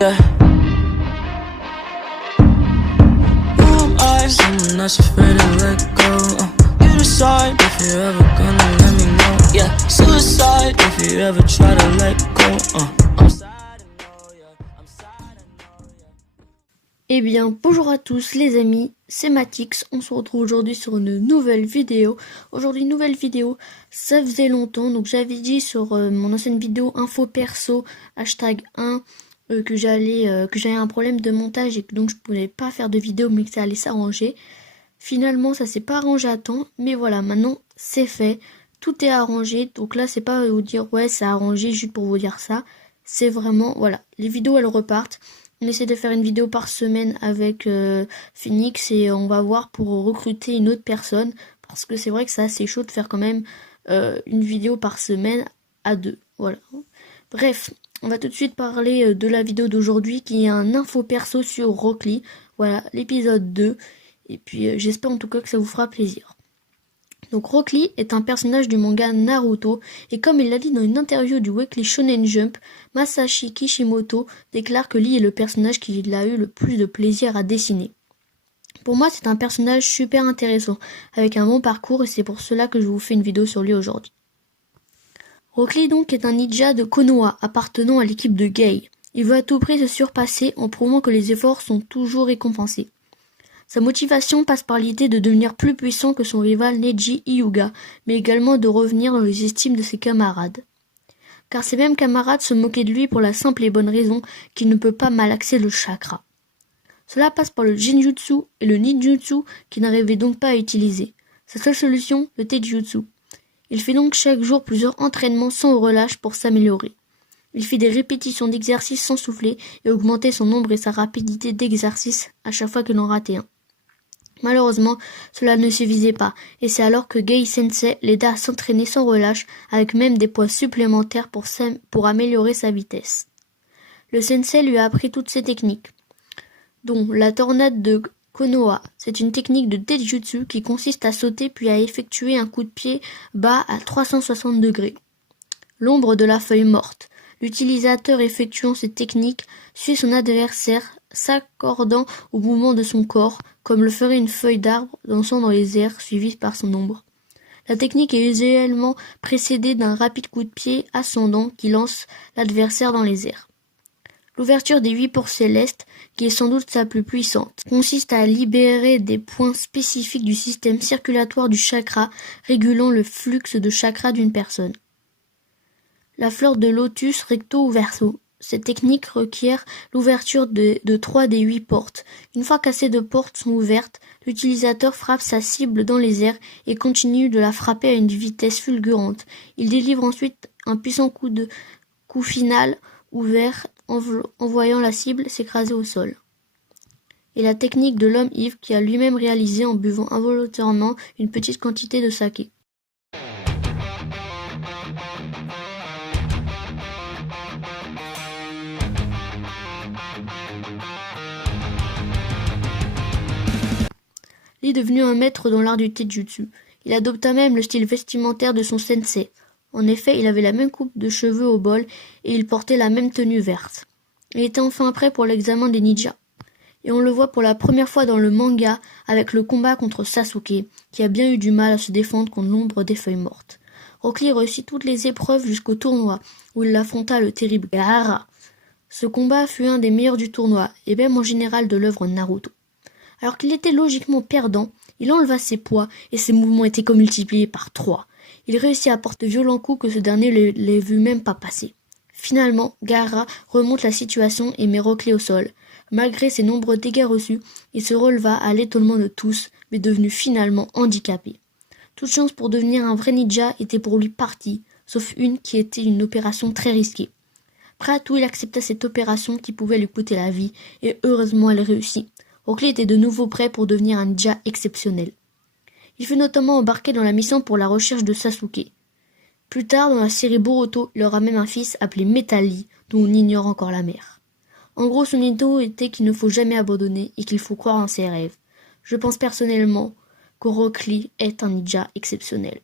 Yeah. Who am I? Someone that's afraid to let go. You decide if you're ever gonna let me know. Yeah, suicide if you ever try to let go. I'm sad and know, yeah. I'm sad and know, yeah. Eh bien, bonjour à tous les amis, c'est Matix, on se retrouve aujourd'hui sur une nouvelle vidéo. Aujourd'hui, nouvelle vidéo, ça faisait longtemps, donc j'avais dit sur mon ancienne vidéo info perso, hashtag 1, que j'avais un problème de montage et que donc je pouvais pas faire de vidéo mais que ça allait s'arranger. Finalement, ça s'est pas arrangé à temps, mais voilà, maintenant c'est fait, tout est arrangé, donc là c'est pas vous dire ouais c'est arrangé juste pour vous dire ça, c'est vraiment, voilà, les vidéos elles repartent. On essaie de faire une vidéo par semaine avec Phoenix et on va voir pour recruter une autre personne parce que c'est vrai que c'est assez chaud de faire quand même une vidéo par semaine à deux. Voilà. Bref, on va tout de suite parler de la vidéo d'aujourd'hui qui est un info perso sur Rock Lee. Voilà, l'épisode 2. Et puis j'espère en tout cas que ça vous fera plaisir. Donc Rock Lee est un personnage du manga Naruto, et comme il l'a dit dans une interview du Weekly Shonen Jump, Masashi Kishimoto déclare que Lee est le personnage qu'il a eu le plus de plaisir à dessiner. Pour moi, c'est un personnage super intéressant, avec un bon parcours, et c'est pour cela que je vous fais une vidéo sur lui aujourd'hui. Rock Lee donc est un ninja de Konoha, appartenant à l'équipe de Gai. Il veut à tout prix se surpasser en prouvant que les efforts sont toujours récompensés. Sa motivation passe par l'idée de devenir plus puissant que son rival Neji Hyuga, mais également de revenir dans les estimes de ses camarades. Car ces mêmes camarades se moquaient de lui pour la simple et bonne raison qu'il ne peut pas malaxer le chakra. Cela passe par le Genjutsu et le Ninjutsu qu'il n'arrivait donc pas à utiliser. Sa seule solution, le Taijutsu. Il fait donc chaque jour plusieurs entraînements sans relâche pour s'améliorer. Il fait des répétitions d'exercices sans souffler et augmenter son nombre et sa rapidité d'exercice à chaque fois qu'il en ratait un. Malheureusement, cela ne suffisait pas, et c'est alors que Gai Sensei l'aida à s'entraîner sans relâche, avec même des poids supplémentaires pour améliorer sa vitesse. Le sensei lui a appris toutes ces techniques, dont la tornade de Konoha. C'est une technique de Taijutsu qui consiste à sauter puis à effectuer un coup de pied bas à 360 degrés. L'ombre de la feuille morte. L'utilisateur effectuant cette technique suit son adversaire, s'accordant au mouvement de son corps, comme le ferait une feuille d'arbre dansant dans les airs suivie par son ombre. La technique est usuellement précédée d'un rapide coup de pied ascendant qui lance l'adversaire dans les airs. L'ouverture des 8 portes célestes, qui est sans doute sa plus puissante, consiste à libérer des points spécifiques du système circulatoire du chakra, régulant le flux de chakra d'une personne. La fleur de lotus recto ou verso. Cette technique requiert l'ouverture de 3 des 8 portes. Une fois qu'assez de portes sont ouvertes, l'utilisateur frappe sa cible dans les airs et continue de la frapper à une vitesse fulgurante. Il délivre ensuite un puissant coup final ouvert en voyant la cible s'écraser au sol. Et la technique de l'homme ivre qui a lui-même réalisé en buvant involontairement une petite quantité de saké. Lee est devenu un maître dans l'art du Taijutsu. Il adopta même le style vestimentaire de son sensei. En effet, il avait la même coupe de cheveux au bol et il portait la même tenue verte. Il était enfin prêt pour l'examen des ninjas. Et on le voit pour la première fois dans le manga avec le combat contre Sasuke, qui a bien eu du mal à se défendre contre l'ombre des feuilles mortes. Rock Lee réussit toutes les épreuves jusqu'au tournoi, où il affronta le terrible Gaara. Ce combat fut un des meilleurs du tournoi, et même en général de l'œuvre Naruto. Alors qu'il était logiquement perdant, il enleva ses poids et ses mouvements étaient comme multipliés par 3. Il réussit à porter de violents coups que ce dernier ne les vit même pas passer. Finalement, Gaara remonte la situation et met Rock Lee au sol. Malgré ses nombreux dégâts reçus, il se releva à l'étonnement de tous, mais devenu finalement handicapé. Toute chance pour devenir un vrai ninja était pour lui partie, sauf une qui était une opération très risquée. Prêt à tout, il accepta cette opération qui pouvait lui coûter la vie, et heureusement elle réussit. Rock Lee était de nouveau prêt pour devenir un ninja exceptionnel. Il fut notamment embarqué dans la mission pour la recherche de Sasuke. Plus tard, dans la série Boruto, il aura même un fils appelé Metal Lee, dont on ignore encore la mère. En gros, son idée était qu'il ne faut jamais abandonner et qu'il faut croire en ses rêves. Je pense personnellement que Rock Lee est un ninja exceptionnel.